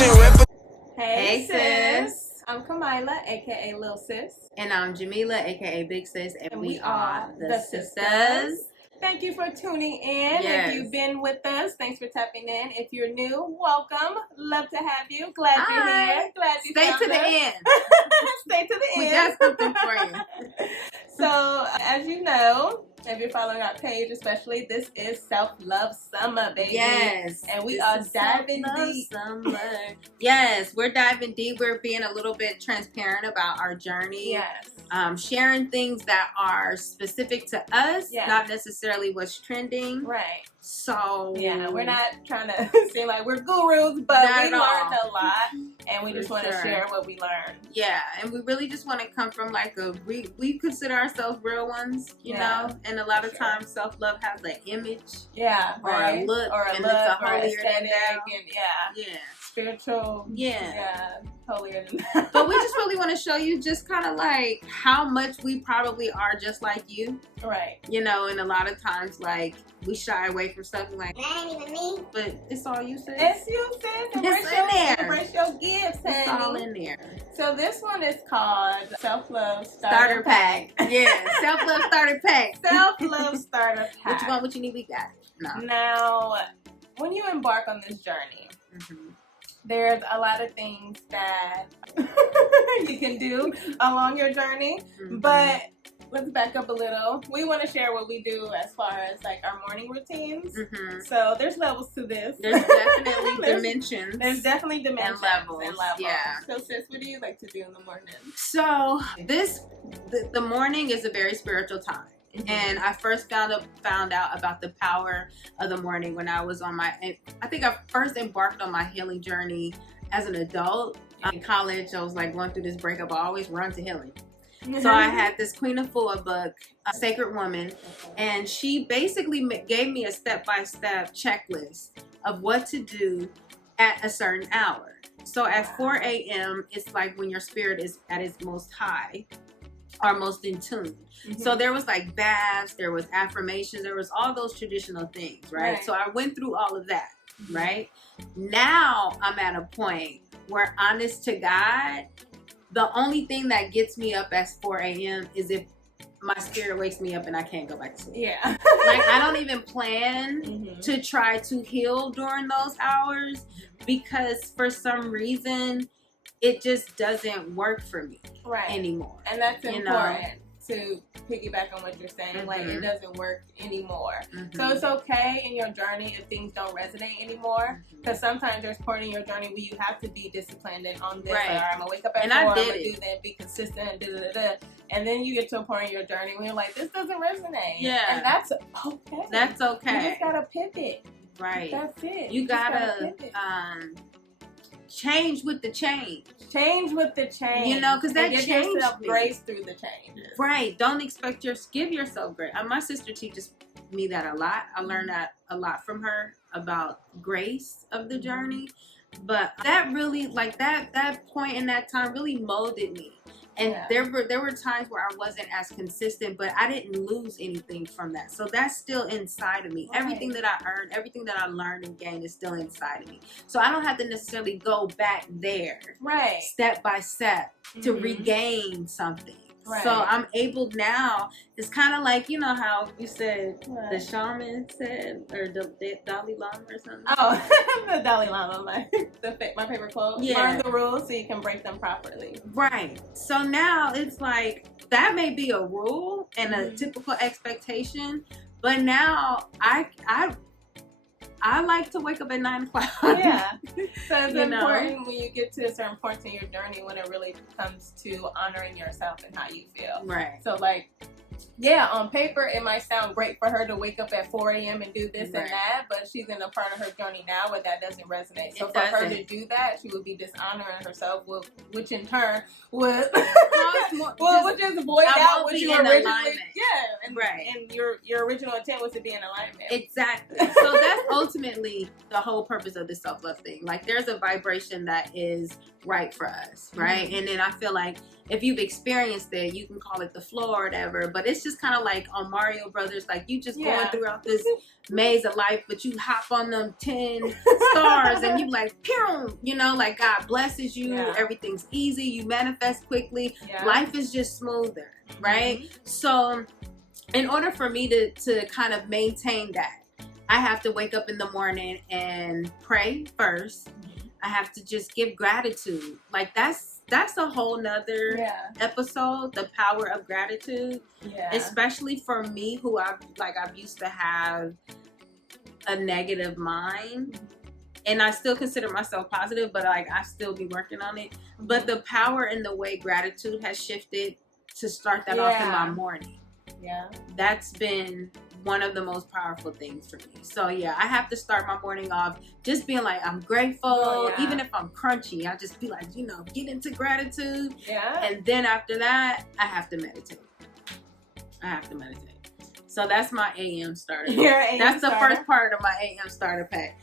reputation. Hey sis. I'm Kamila, aka Lil Sis. And I'm Jamila, aka Big Sis, and we are the Sisters. Sisters. Thank you for tuning in. Yes. If you've been with us, thanks for tapping in. If you're new, welcome. Love to have you. Glad you're here. Glad you Stay found to the us. end. Stay to the We end. got something for you. So, as you know, if you're following our page, especially, this is Self-Love Summer, baby. Yes. And we this are is diving Self-Love deep. Summer. Yes, we're diving deep. We're being a little bit transparent about our journey. Yes. Sharing things that are specific to us, Yes. not necessarily what's trending. Right. So yeah, we're not trying to seem like we're gurus, but Not we at learned all. a lot, and we For just want to sure. share what we learned. Yeah, and we really just want to come from like we consider ourselves real ones, you Yeah. know, and a lot of Sure. times self-love has an image Yeah, or right. a look, or a and look, it's a or holier than aesthetic, thou. and Yeah. spiritual. Yeah. Holier than that. But we just really want to show you just kind of like how much we probably are just like you, right. you know, and a lot of times like we shy away from stuff like, That ain't even me. but it's all you, sis. It's you, sis. Embrace in there. Embrace your gifts, It's all honey. in there. So this one is called Self-Love Starter pack. Yeah, self-love starter pack. Self-Love Starter Pack. What you want, what you need, we got. No. Now, when you embark on this journey, Mm-hmm. there's a lot of things that you can do along your journey, Mm-hmm. but let's back up a little. We want to share what we do as far as like our morning routines. Mm-hmm. So there's levels to this. There's definitely There's- dimensions. There's definitely dimensions levels, yeah. So sis, what do you like to do in the morning? So the morning is a very spiritual time. And I first found out about the power of the morning when I was on I think I first embarked on my healing journey as an adult. In college, I was like going through this breakup. I always run to healing. So I had this Queen of Afua book, A Sacred Woman, and she basically gave me a step-by-step checklist of what to do at a certain hour. So at 4 a.m., it's like when your spirit is at its most high or most in tune. So there was like baths, there was affirmations, there was all those traditional things, right? Right. So I went through all of that, right? Now I'm at a point where, honest to God, the only thing that gets me up at 4 a.m. is if my spirit wakes me up and I can't go back to sleep. Yeah. Like, I don't even plan Mhm. to try to heal during those hours because for some reason it just doesn't work for me Right. anymore. And that's You know. important to piggyback on what you're saying. Like, it Mhm. doesn't work anymore. Mhm. So it's okay in your journey if things don't resonate anymore. Mhm. Because sometimes there's point in your journey where you have to be disciplined and on this. Right. Like, all right, I'm going to wake up at And 4, I I'm did going to it. do that, be consistent, da-da-da-da. And then you get to a point in your journey where you're like, this doesn't resonate. Yeah. And that's okay. That's You okay. just got to pivot. Right. That's it. You just gotta pivot. change with the change. Change with the change. You know, 'cause that and give changed yourself me. grace through the change. Right. Don't expect give yourself grace. My sister teaches me that a lot. I learned that a lot from her about grace of the journey. But that really, like that point in that time really molded me. And Yeah. there were times where I wasn't as consistent, but I didn't lose anything from that. So that's still inside of me. Right. Everything that I earned, everything that I learned and gained is still inside of me. So I don't have to necessarily go back there Right. step by step to Mhm. regain something. Right. So I'm able now. It's kind of like, you know how you said Right. the shaman said, or the Dalai Lama or something. Oh, the Dalai Lama, my favorite quote. Yeah. Learn the rules so you can break them properly. Right. So now it's like that may be a rule and a Mhm. typical expectation, but now I like to wake up at 9 o'clock. Yeah. So it's You know? important when you get to a certain point in your journey when it really comes to honoring yourself and how you feel. Right. So like, yeah, on paper it might sound great for her to wake up at 4 a.m. and do this Right. and that, but she's in a part of her journey now where that doesn't resonate. So It for her to doesn't. do that, she would be dishonoring herself, which in turn would more- would just void I out won't what be you in originally alignment. yeah, and Right. and your original intent was to be in alignment. Exactly. So that's ultimately the whole purpose of the self-love thing. Like there's a vibration that is right for us, right? And then I feel like if you've experienced it, you can call it the flow or whatever, but it's just kind of like on Mario Brothers, like you just going throughout this maze of life, but you hop on them 10 stars and you like, pew, you know, like God blesses you, everything's easy, you manifest quickly, life is just smoother, right? So in order for me to kind of maintain that, I have to wake up in the morning and pray first. I have to just give gratitude. Like that's a whole nother episode, the power of gratitude. Especially for me who I've used to have a negative mind. And I still consider myself positive, but like I still be working on it. But the power in the way gratitude has shifted to start that off in my morning. That's been one of the most powerful things for me. So yeah, I have to start my morning off just being like, I'm grateful. Even if I'm crunchy, I just be like, you know, get into gratitude. And then after that, I have to meditate. So that's my AM starter. That's the first part of my AM starter pack.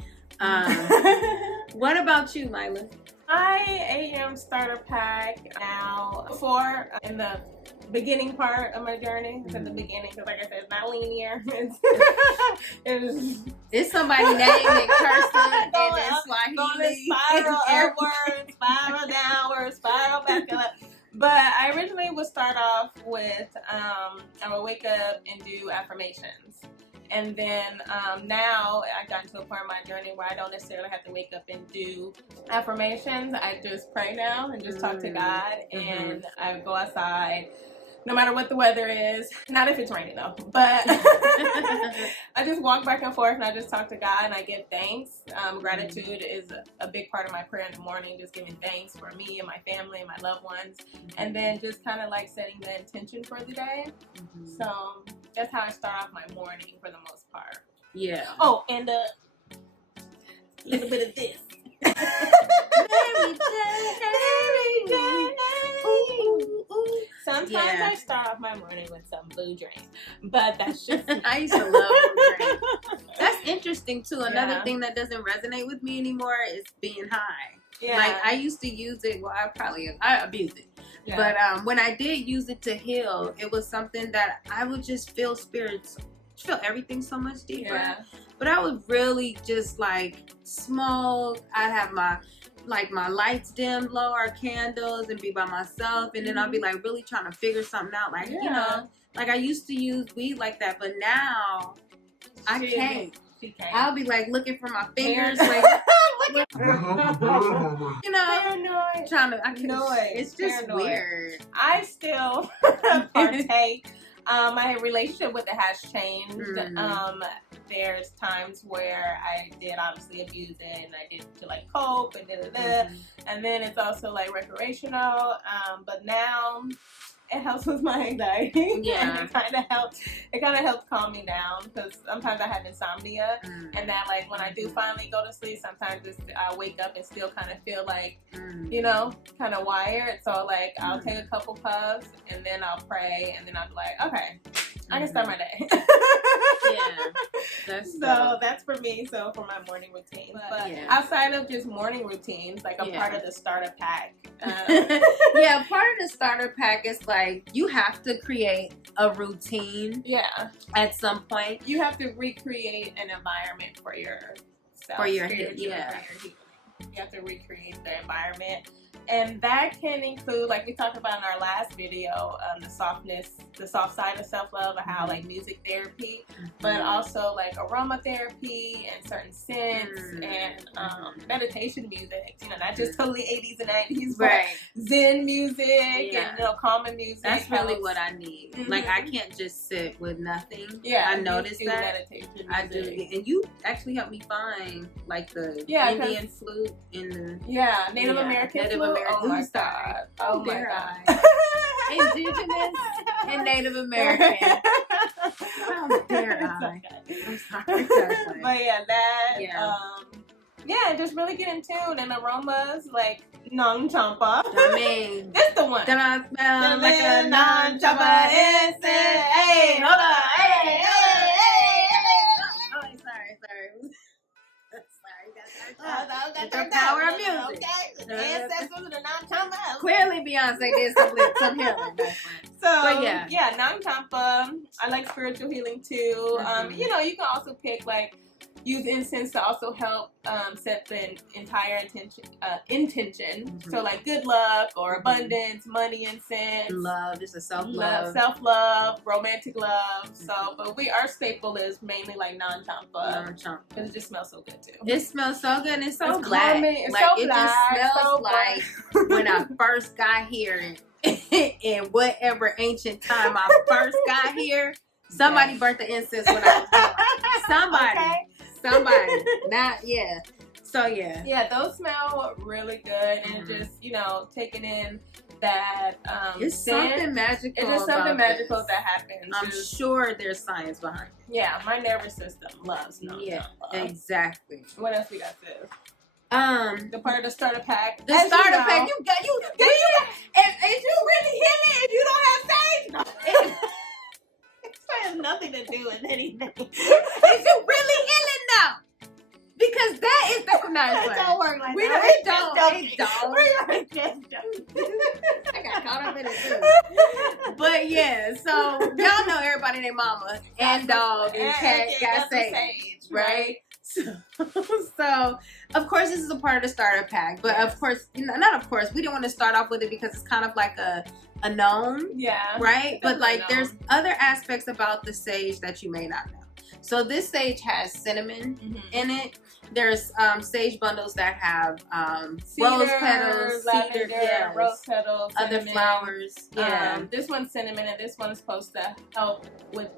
What about you, Mila? My AM starter pack now, before in the beginning part of my journey, it's in the beginning because, like I said, it's not linear. It's somebody named it cursing and then Swahili. Going to spiral upwards, spiral downwards, spiral back up. But I originally would start off with, I would wake up and do affirmations. And then now I've gotten to a point in my journey where I don't necessarily have to wake up and do affirmations. I just pray now and just talk to God. And I go outside no matter what the weather is. Not if it's raining though. But I just walk back and forth and I just talk to God and I give thanks. Gratitude is a big part of my prayer in the morning, just giving thanks for me and my family and my loved ones. And then just kind of like setting the intention for the day. So that's how I start off my morning for the most part. Oh, and a little bit of this. Sometimes I start off my morning with some blue drink, but that's just I used to love blue drink. That's interesting too. Another thing that doesn't resonate with me anymore is being high. Like I used to use it. Well, I abused it. But when I did use it to heal, it was something that I would just feel everything so much deeper. But I would really just like smoke. I'd have my lights dimmed low or candles and be by myself. And then I'll be like really trying to figure something out. Like, you know, like I used to use weed like that, but now I can't. I'll be like looking for my fingers, like, you know, trying to. It's just weird. I still partake. My relationship with it has changed. There's times where I did obviously abuse it and I did to like cope and and then it's also like recreational. But now it helps with my anxiety. And it kind of helps calm me down because sometimes I have insomnia and that like when I do finally go to sleep, sometimes I wake up and still kind of feel like, you know, kind of wired. So like I'll take a couple puffs and then I'll pray and then I'll be like, okay, I can start my day. That's for me. So for my morning routine. But outside of just morning routines, like I'm part of the starter pack. Part of the starter pack is like you have to create a routine. At some point, you have to recreate an environment for yourself. For your healing. You have to recreate the environment. And that can include, like we talked about in our last video, the soft side of self-love, or how like music therapy, but also like aromatherapy and certain scents and meditation music, you know, not just totally 80s and 90s, but Zen music and, you know, calming music. That's really what I need. Like I can't just sit with nothing. I noticed that. Meditation I do. And you actually helped me find like the Indian flute and the Native American flute. Oh my God. Oh my God. Indigenous and Native American. How dare I? I'm sorry. But just really get in tune and aromas like Nong Champa. This the one. Then I smell like a Nong Champa incense. Hey, hold on. Hey. Oh, sorry. The power of music. Okay, the ancestors of the non-champa. Clearly, Beyonce did some healing. So yeah, non-champa. I like spiritual healing too. You know, you can also pick like use incense to also help set the entire intention. So like good luck or abundance, money incense. Love is a self-love. Self-love, romantic love. So, but our staple is mainly like non-champa. But it just smells so good too. It smells so good and it's so It's black. calming. It's like so it black, just smells so like when I first got here in whatever ancient time I first got here. Somebody burnt the incense when I was born. Somebody. Okay. Somebody. Not, yeah. So, yeah. Yeah, those smell really good. And just, you know, taking in that it's scent. something magical. It's just something magical this. that happens. I'm sure there's science behind it. Yeah, my nervous system loves exactly. What else we got this? The part of the starter pack. The starter pack. You got. Is you really hitting it if you don't have sage? No. It has nothing to do with anything. Is you really healing now? Because that is the nice It don't work like that. It don't. We're just joking. I got caught up in it too. But yeah, so y'all know everybody named Mama and dog and cat got sage, right? So of course this is a part of the starter pack, but of course, not of course, we didn't want to start off with it because it's kind of like a known, right? But like there's other aspects about the sage that you may not know. So this sage has cinnamon in it. There's sage bundles that have cedar, rose petals, lavender, rose petals, other cinnamon. flowers. This one's cinnamon, and this one is supposed to help with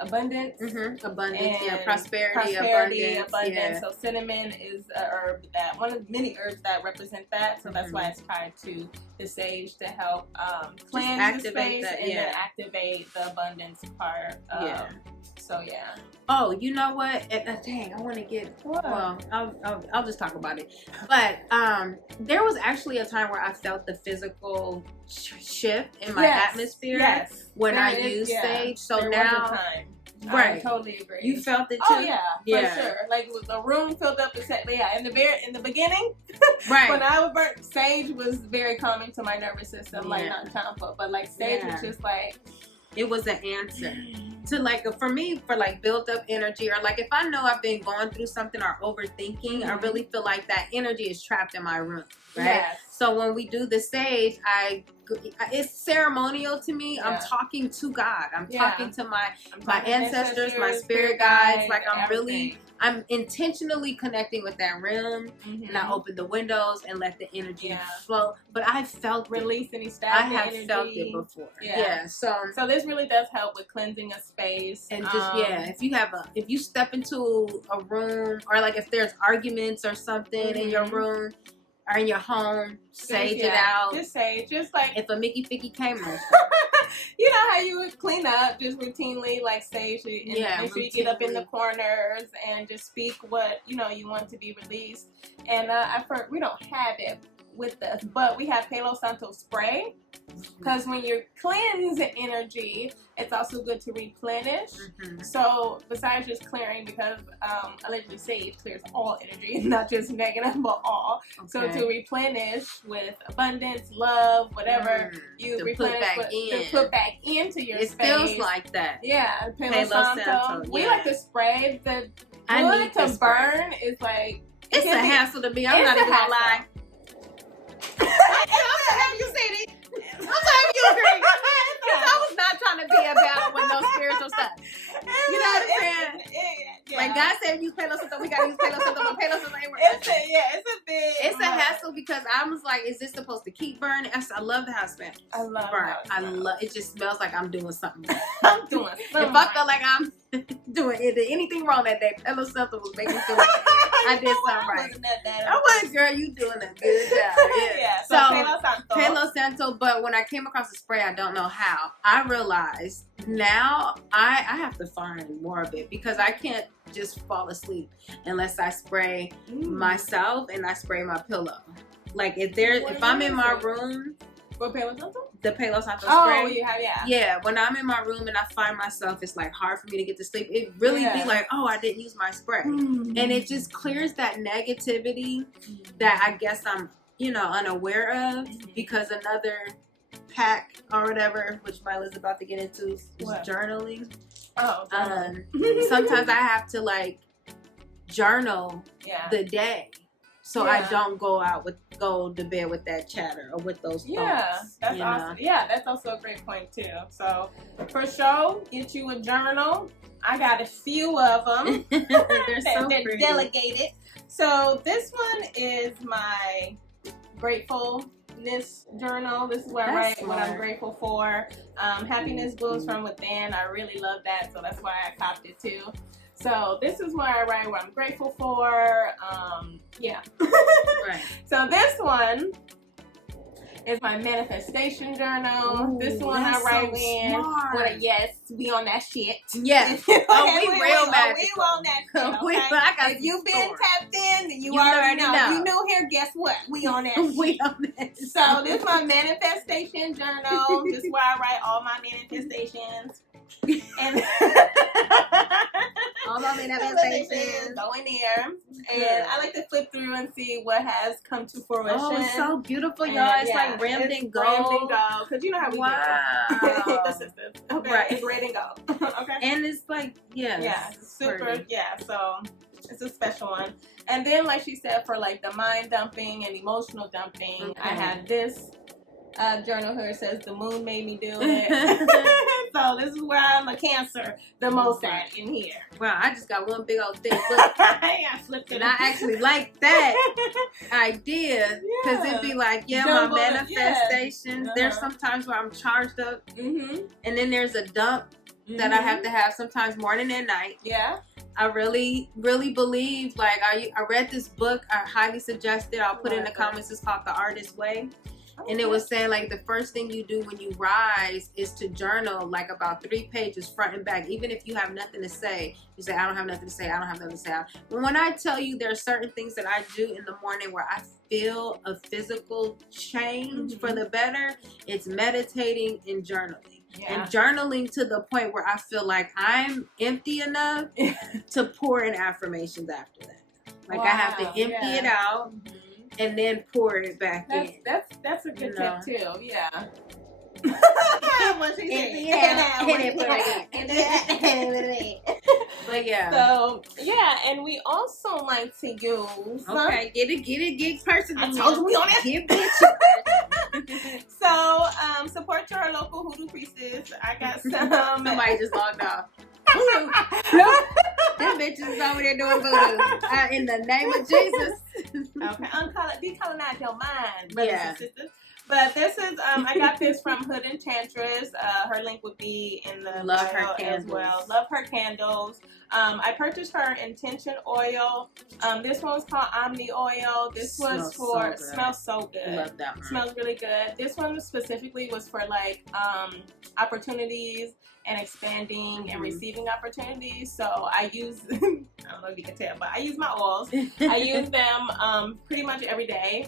abundance. Abundance, prosperity, abundance. So cinnamon is a herb that one of many herbs that represent that. So that's why it's tied to the sage to help cleanse the space and then activate the abundance part. So yeah. Oh, you know what? Dang, I want to get. Well, I'll just talk about it. But there was actually a time where I felt the physical shift in my atmosphere when I used sage. So there now, was a time. right? I totally agree. You felt it too. Oh yeah, for sure. Like with the room filled up. In the beginning, right? When I would burn, sage was very calming to my nervous system, like not champa, but like sage was just like. It was an answer to like, for me, for like built up energy, or like if I know I've been going through something or overthinking, I really feel like that energy is trapped in my room, right? Yes. So when we do the sage, it's ceremonial to me. I'm talking to God. I'm talking to my ancestors, my spirit guides. Like I'm intentionally connecting with that realm, and I open the windows and let the energy flow. But I felt release any stagnant I have energy. felt it before. So this really does help with cleansing a space. And just if you step into a room, or like if there's arguments or something in your room or in your home, sage it out. Just sage, just like if a Mickey Ficky came on. You know how you would clean up just routinely, like sage, and make sure you get up in the corners and just speak what you want to be released. And we don't have it with us, but we have Palo Santo spray, because when you cleanse energy, it's also good to replenish. So besides just clearing, because allegedly sage clears all energy, not just negative but all. So to replenish with abundance, love, whatever you replenish, to put back into your space. It feels like that. Yeah, Palo Santo. We like to spray. The wood to burn is like it's a hassle to me. I'm not even gonna lie. I'm so happy you said it. I'm so happy you agree. Because I was not trying to be about with no spiritual stuff. You know what I'm saying? Like God said, use Palo Santo. We gotta use Palo Santo, but Palo Santo ain't working. It's a hassle because I was like, is this supposed to keep burning? I love the house smell. I love burn. I love it. Just smells like I'm doing something. I'm doing something. If I felt like I'm doing anything wrong that day, Palo Santo was making me feel like I did something right. I was, girl, you doing a good job. Yeah. So Palo Santo. But when I came across the spray, I don't know how. I realized now I have to find more of it, because I can't just fall asleep unless I spray myself and I spray my pillow. Like if I'm in my room. For Palo Santo? the Palos Santos Oh, spray. yeah. Yeah, when I'm in my room and I find myself, it's like hard for me to get to sleep. It really be like, oh, I didn't use my spray. Mm-hmm. And it just clears that negativity that I guess I'm, unaware of, because another pack or whatever, which Mila's about to get into, is journaling. Oh, sometimes I have to like journal the day, so I don't go to bed with that chatter or with those thoughts. That's awesome. Yeah, that's also a great point too. So for sure, get you a journal. I got a few of them. They're so They're delegated. So this one is my gratefulness journal. This is where I write what I'm grateful for. Happiness blooms from within. I really love that, so that's why I copped it too. So this is where I write what I'm grateful for. Right. So this one is my manifestation journal. Ooh, this one I write we on that shit. Yeah. We real magical. We on that shit. Okay? If you've been tapped in, then you already know. If you new here, guess what? We on that shit. We on that. So this is my manifestation journal. This is where I write all my manifestations. And all my manifestations go in there, and I like to flip through and see what has come to fruition. Oh, it's so beautiful, y'all. It's like rimmed and gold. Because you know how we do. The sisters. Okay. Right. It's red and gold. Okay. And it's like, it's super. Yeah. So it's a special one. And then, like she said, for like the mind dumping and emotional dumping, I have this journal here. It says the moon made me do it. So this is where I'm a Cancer the most at in here. Wow, I just got one big old thick book. I flipped it. And I actually like that idea, because it'd be like, my manifestations. There's sometimes where I'm charged up, and then there's a dump that I have to have sometimes morning and night. Yeah. I really, really believe, like, I read this book. I highly suggest it. I'll put it in the comments. It's called The Artist's Way. And it was saying, like, the first thing you do when you rise is to journal, like, about 3 pages front and back. Even if you have nothing to say, you say, I don't have nothing to say, I don't have nothing to say. But when I tell you there are certain things that I do in the morning where I feel a physical change for the better, it's meditating and journaling. Yeah. And journaling to the point where I feel like I'm empty enough to pour in affirmations after that. Like, I have to empty it out. And then pour it back in. That's a good tip too. Yeah. But yeah. So and we also like to use. Okay, get it personal. I told you we on it. Get So support your local hoodoo priestess. I got some. Somebody just logged off. Them bitches is over there doing voodoo. In the name of Jesus. Okay, decolonize your mind, brothers and sisters. But this is, I got this from Hood Enchantress. Her link would be in the bio as well. Love her candles. I purchased her intention oil. This one was called Omni oil. This was for, smells so good. Love that one. Smells really good. This one specifically was for like opportunities and expanding and receiving opportunities. So I use, I don't know if you can tell, but I use my oils. I use them pretty much every day.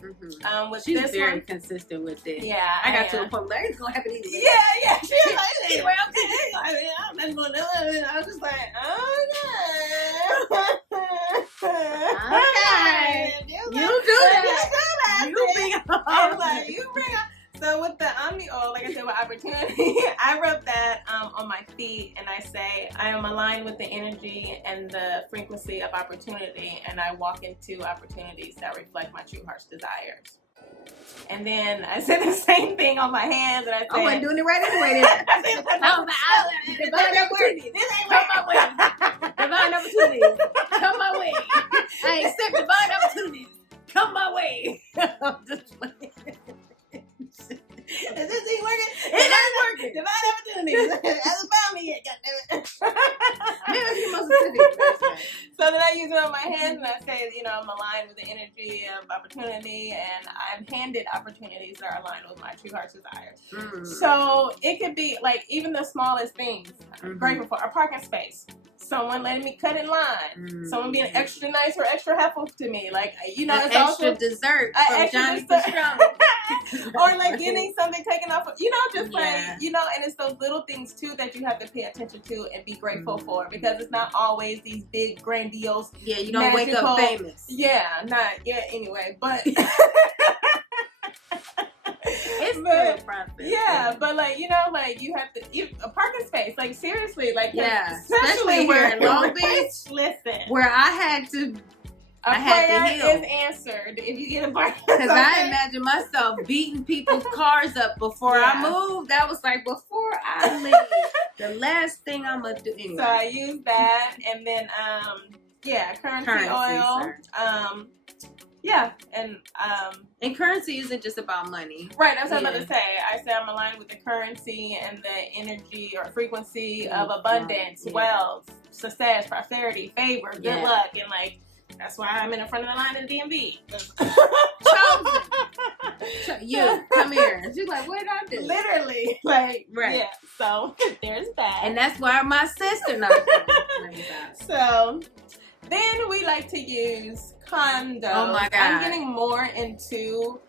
With She's this very one, consistent with it. Yeah, I got to a point where it's gonna happen either. Yeah. She was like, anyway, okay. I was just like, okay. You do that. You bring up. I was like, you bring up. So with the Omni oil, like I said, with opportunity, I rub that on my feet and I say, I am aligned with the energy and the frequency of opportunity, and I walk into opportunities that reflect my true heart's desires. And then I say the same thing on my hands, and I say, I wasn't doing it right anyway. Divine opportunities. Come my way. Divine opportunities. Come my way. I accept divine opportunities. Come my way. I'm just playing. Is this thing working? It is working. Divine opportunities. Hasn't found me yet. Maybe you must have. So then I use it on my hands and I say, I'm aligned with the energy of opportunity, and I'm handed opportunities that are aligned with my true heart's desires. So it could be like even the smallest things. I'm grateful for a parking space. Someone letting me cut in line. Someone being extra nice or extra helpful to me. Like, it's extra also dessert from extra Johnny dessert. Pastrana. Or like getting something taken off of, just Yeah. like, and it's those little things too that you have to pay attention to and be grateful for, because it's not always these big grandiose, Yeah, you don't wake up magical- famous. anyway, but It's still but- a process. yeah, but like, like you have to, a parking space, like seriously, like, Yeah, especially especially here where in Long Beach, listen, where I had to, a I had to prayer heal. is answered if you get a parking. because I imagine myself beating people's cars up before I Yeah. moved. That was like, before I leave, the last thing I'm gonna do. Anyway. So I use that, and then currency oil. sir. And currency isn't just about money. Right, that's what I was Yeah. about to say. I said I'm aligned with the currency and the energy or frequency of abundance, Yeah. wealth, success, prosperity, favor, good Yeah. luck, and like that's why I'm in the front of the line in the DMV. You come here. And she's like, what did I do? Literally, like, Right. yeah. So there's that. And that's why my sister knocked me out. So then we like to use condos. Oh my God. I'm getting more into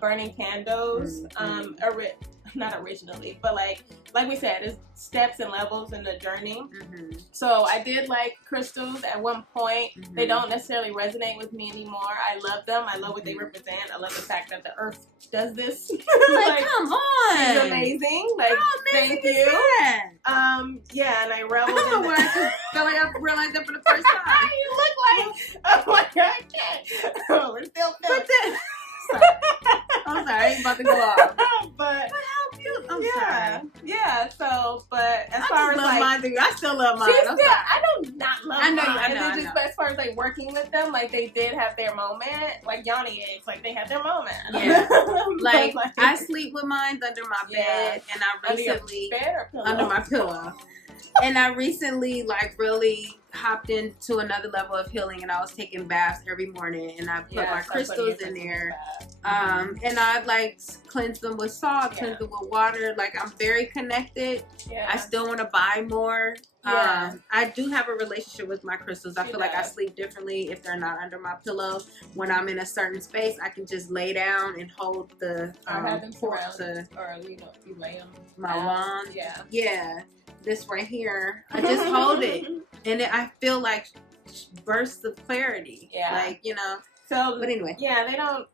burning candles. Mhm. Not originally, but like we said, it's steps and levels in the journey. Mhm. So I did like crystals at one point. They Mhm. don't necessarily resonate with me anymore. I love them. I love what they represent. I love the fact that the earth does this. Like, come on. it's amazing. Like, How amazing thank is you. that? Yeah, and I I reveled don't know in why I just felt like I realized that for the first time. you look like, oh my God, I can't. We're still filming. But then, I'm sorry, it's about to go off. But How cute. I'm yeah, sorry. yeah. So, but as I far as just love like, mine. I still love mine. she's I'm still, sorry. I don't not love I know, mine. I know, It's I just, know. but as far as like working with them, like they did have their moment, like Yoni eggs, like they had their moment. Yeah. But, Like, I sleep with mine under my Yeah. bed, and I under your recently bed or pillow? under my pillow. And I recently like really hopped into another level of healing, and I was taking baths every morning, and I put Yeah, my so putting crystals your in there. crystals And I like cleanse them with salt, Yeah. cleanse them with water. Like, I'm very connected. back. Yeah. I still want to buy more. Yeah. I do have a relationship with my crystals. I She feel like I does. sleep differently if they're not under my pillow. When I'm in a certain space, I can just lay down and hold the I have them port surrounded, to or you lay them. my down. wand. Yeah. Yeah, this right here. I just hold it, and I feel like bursts of clarity. Yeah. Like, So, But anyway. yeah, they don't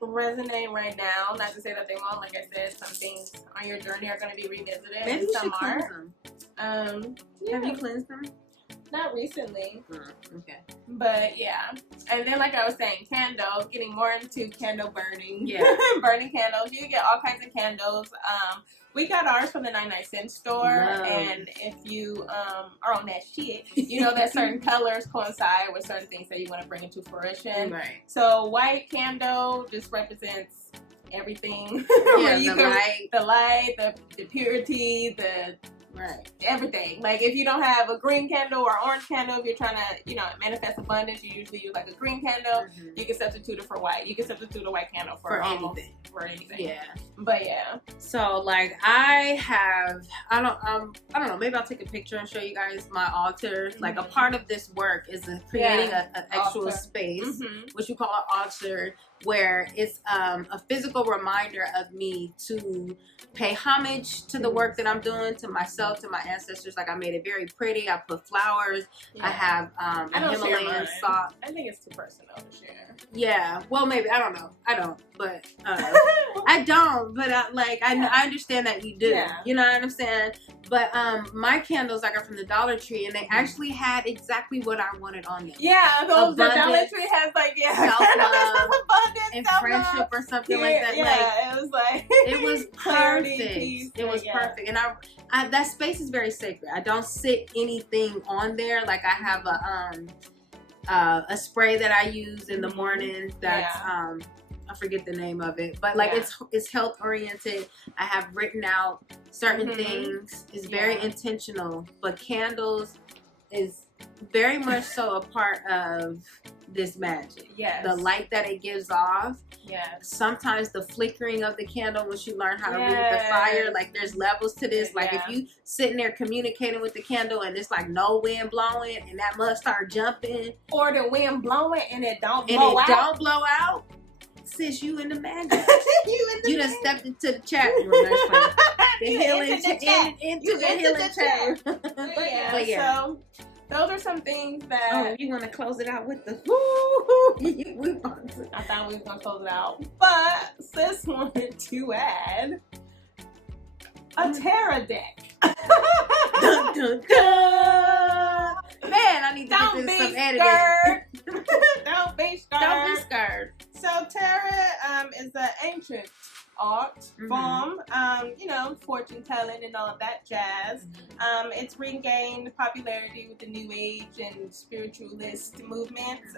resonate right now. Not to say that they won't. Like I said, some things on your journey are going to be revisited, Maybe and you some should cleanse aren't. them. Yeah, Have you cleansed them? not recently, Okay. but yeah. And then, like I was saying, candles. Getting more into candle burning. Yeah. Burning candles. You can get all kinds of candles. We got ours from the 99-cent store, Love. and if you are on that shit, you know that certain colors coincide with certain things that you want to bring into fruition. Right. So white candle just represents everything. Yeah, Where you the can- light. the light, the purity, the Right. everything. Like if you don't have a green candle or orange candle, if you're trying to, manifest abundance, you usually use like a green candle. Mhm. You can substitute it for white. You can substitute a white candle For almost- anything. For anything. Yeah. But yeah. So like I don't know, maybe I'll take a picture and show you guys my altar. Like a Mhm. part of this work is creating Yeah. an actual Altar. space, Mm-hmm. which we call an altar, where it's a physical reminder of me to pay homage to the work that I'm doing, to myself, to my ancestors. Like I made it very pretty. I put flowers. I have I a don't share Himalayan mine. salt. I think it's too personal to share. Yeah, well, maybe I don't know. I don't, but I don't. But I understand that you do. Yeah. You know what I'm saying? But my candles I got from the Dollar Tree, and they actually had exactly what I wanted on them. Yeah, the Dollar Abundance, Tree has like self-love, abundance, And self-love. friendship or something like that. Yeah, it was like It was clarity, perfect. peace, It was yeah. perfect, and I that space is very sacred. I don't sit anything on there. Like I have a spray that I use in the morning. That's I forget the name of it, but like Yeah. it's health oriented. I have written out certain Mhm. things. It's very Yeah. intentional, but candles is very much so a part of this magic. Yes. The light that it gives off. Yes. Sometimes the flickering of the candle, once you learn how to read the fire, Yes. like there's levels to this. Like Yeah. if you sitting there communicating with the candle and it's like no wind blowing and that must start jumping Or the wind blowing and it don't and blow it out. don't blow out, sis, you in the magic. You done stepped into the chat room. That's funny. The healing into the chat. into the healing chat. Yeah, But yeah. so those are some things that Oh, you want to close it out with the? We want to. I thought we was gonna close it out, but sis wanted to add a Terra deck. Dun, dun, dun. Man, I need to Don't get be this some editing. scared. Don't be scared. Don't be scared. So Tarot is an ancient art Mhm. form, you know, fortune telling and all of that jazz. It's regained popularity with the New Age and spiritualist movements.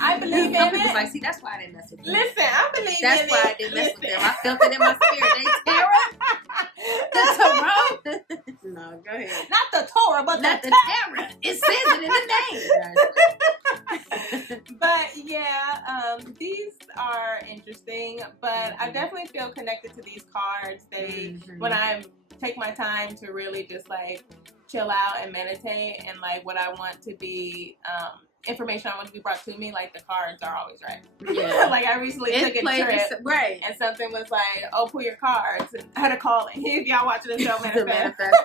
I believe in Some people's it. like, see, that's why I didn't mess with them. Listen, I believe That's in why I it. didn't mess with them. Listen. I felt it in my spirit. They Tarot. No, go ahead. Not the Torah, but Not the the terror. It says it in the name. But yeah, these are interesting. But I definitely feel connected to these cards. They Mhm. when I take my time to really just like chill out and meditate, and like what I want to be, information I want to be brought to me, like the cards are always right. Yeah. Like I recently took a played trip. right. And something was like, "Oh, pull your cards." And I had a calling. If y'all watching the show, The manifest. manifest.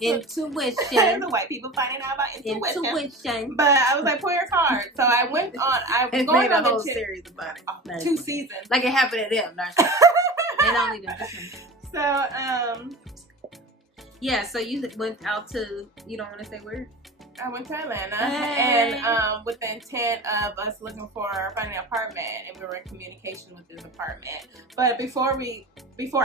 Intuition. The white people finding out about intuition. Intuition. But I was like, pull your card. So I went on. I was They going made a on whole the trip. series about it. Nice. 2 seasons. Like it happened to them. Nice. And only them. So Yeah, so you went out to, you don't want to say where? I went to Atlanta, Hey. and with the intent of us looking for finding an apartment, and we were in communication with this apartment. But before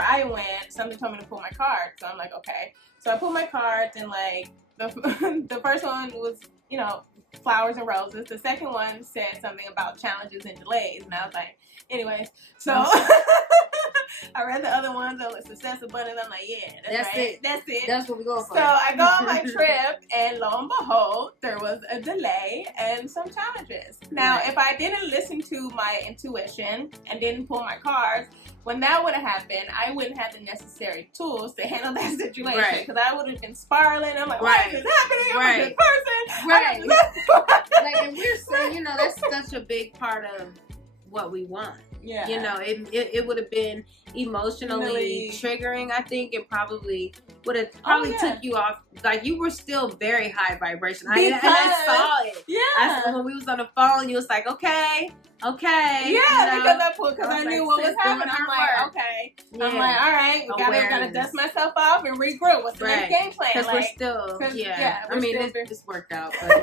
I went, something told me to pull my card. So I'm like, okay. So I pulled my cards, and like the first one was, you know, flowers and roses. The second one said something about challenges and delays, and I was like, anyways. So I read the other ones on success abundance. I'm like, yeah, that's right. it. That's it. That's what we're going for. So I go on my trip, and lo and behold, there was a delay and some challenges. Now, Right. if I didn't listen to my intuition and didn't pull my cards, when that would have happened, I wouldn't have the necessary tools to handle that situation. Right. Because I would have been spiraling. I'm like, Right. what is happening? I'm a Right. good person. Right. I Like, and we're saying, you know, that's such a big part of what we want. yeah. You know, it would have been emotionally Really- triggering, I think, and probably would have probably yeah. took you off. Like, you were still very high vibration. And I Because- saw it. Yeah. When we was on the phone, you was like, okay. Yeah, you know? because I was knew like, what was sis, happening. doing I'm her like, work. okay. Yeah. I'm like, all right, we gotta Awareness. dust myself off and regroup. What's the Right. next game plan? Because we're Like, still, 'cause, yeah. we're I mean, still it's worked out. But,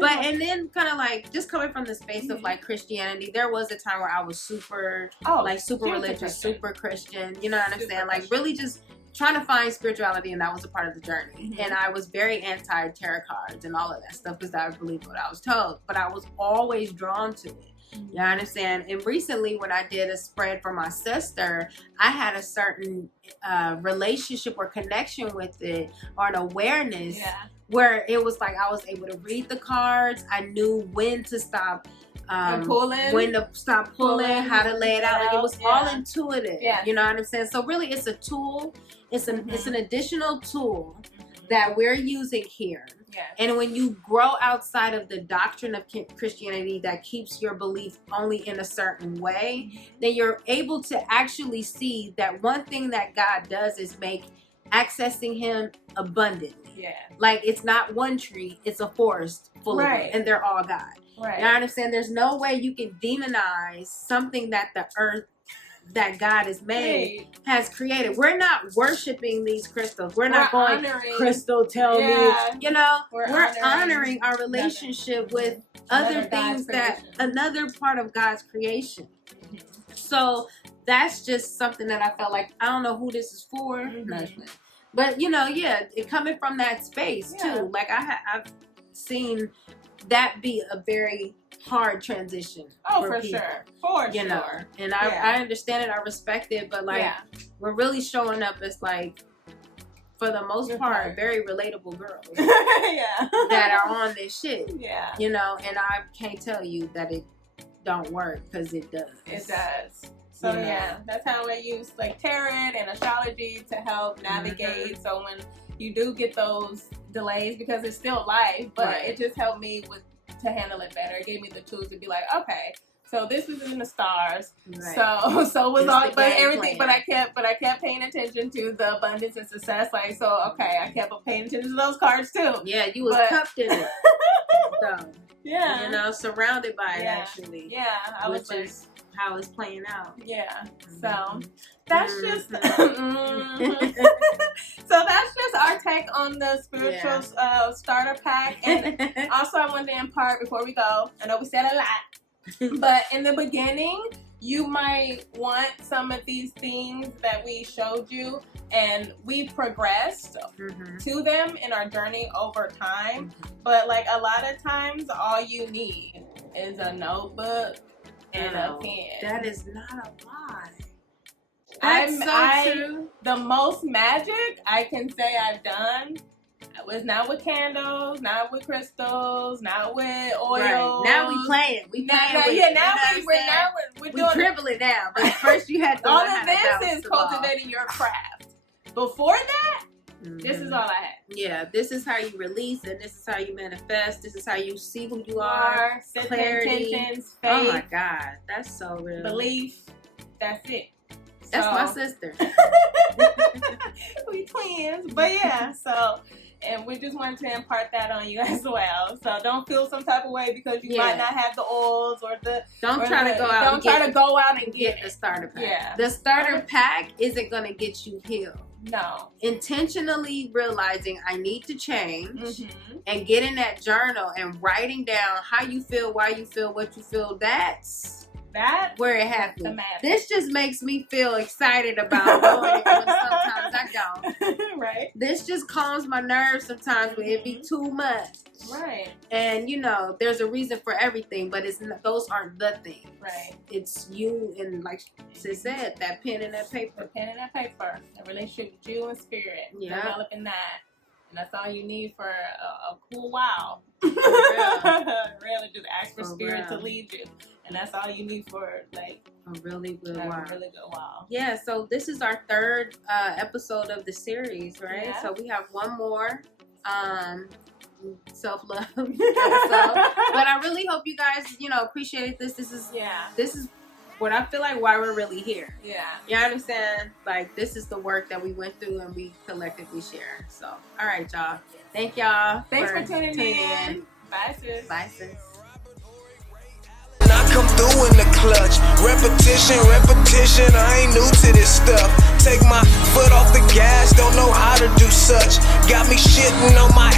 but and then kind of like just coming from the space of Mhm. like Christianity, there was a time where I was super oh, like super religious, Christian. super Christian. You know what I'm Super saying? Like Christian. really just trying to find spirituality, and that was a part of the journey. Mhm. And I was very anti tarot cards and all of that stuff because I believed what I was told, but I was always drawn to it. You understand? And recently, when I did a spread for my sister, I had a certain relationship or connection with it, or an awareness Yeah. where it was like I was able to read the cards. I knew when to stop. And pulling. When to stop pulling, how to lay it out. Like it was all Yeah. intuitive. Yeah. You know what I'm saying? So really it's a tool. It's an Mhm. it's an additional tool that we're using here. Yeah. And when you grow outside of the doctrine of Christianity that keeps your belief only in a certain way, then you're able to actually see that one thing that God does is make accessing Him abundantly. Yeah. Like it's not one tree, it's a forest full Right. of them, and they're all God. Right. You know what I'm saying? There's no way you can demonize something that the earth that God has made Right. has created. We're not worshiping these crystals. We're not We're going, honoring crystal, tell Yeah. me. You know, We're we're honoring honoring our relationship with other another God's things that creation. another part of God's creation. So that's just something that I felt like I don't know who this is for. Mhm. No, it's not. But you know, yeah, it coming from that space Yeah. too. Like I've seen that be a very hard transition. Oh, for people, sure. For You sure. know, and Yeah. I understand it. I respect it, but like yeah. we're really showing up as like, for the most You're part, right. very relatable girls Yeah. that are on this shit. Yeah. You know, and I can't tell you that it don't work because it does. It does. So You know. yeah, that's how I use like tarot and astrology to help navigate. Mm-hmm. So when you do get those delays, because it's still life, but Right. it just helped me to handle it better. It gave me the tools to be like, okay, So this was in the stars. Right. So it was It's all, the but game everything. plan. But I kept paying attention to the abundance and success. Like, so okay, I kept paying attention to those cards too. Yeah, you was But- cupped in it. So, Yeah. you know, surrounded by it, Yeah. actually. Yeah, I was Which like, is how it's playing out. yeah. So Mhm. that's just. Mhm. So that's just our take on the spiritual starter pack. And also, I wanted to impart before we go. I know we said a lot, but in the beginning, you might want some of these things that we showed you, and we progressed Mhm. to them in our journey over time. But like a lot of times, all you need is a notebook and a No, pen. that is not a lie. I'm- That's so true. The most magic I can say I've done was not with candles, not with crystals, not with oils. Right. Now we playing. We Now, playing now, with yeah, it. now You know we're what I'm saying? we're We doing dribble it now. But first you had to all learn how of to balance this is the ball. cultivating your craft. Before that, this is Mhm. all I had. Yeah, this is how you release, and this is how you manifest. This is how you see who you are. Set clarity. intentions, Oh my faith, God, that's so real. belief. That's it. That's So- my sister. We twins, but yeah. So, and we just wanted to impart that on you as well. So don't feel some type of way because you Yeah. might not have the oils or the. Don't or try the- to go out. Don't and try get to go out and get get the it. starter pack. Yeah. The starter pack isn't gonna get you healed. No. Intentionally realizing I need to change Mm-hmm. and getting that journal and writing down how you feel, why you feel, what you feel. That's That where it the happens. magic. This just makes me feel excited about doing it when sometimes I don't. Right. This just calms my nerves sometimes when it be too much. Right. And you know, there's a reason for everything, but it's not, those aren't the thing. Right. It's you and, like Sis said, that pen and that The paper. pen and that paper, a relationship with you and spirit, Yeah. developing that, and that's all you need for a cool while. real. Really, just ask for For spirit to real. lead you, and that's all you need for like A really good a one. really good while. Yeah, so this is our third episode of the series, right? Yeah. So we have one more self-love episode. But I really hope you guys, appreciate this. This is what I feel like why we're really here. Yeah. You understand? Like, this is the work that we went through and we collectively share. So, all right, y'all. Thank y'all. Thanks for tuning in. Bye, sis. Bye, sis. And I come through in the clutch. Repetition, I ain't new to this stuff. Take my foot off the gas, don't know how to do such. Got me shitting on my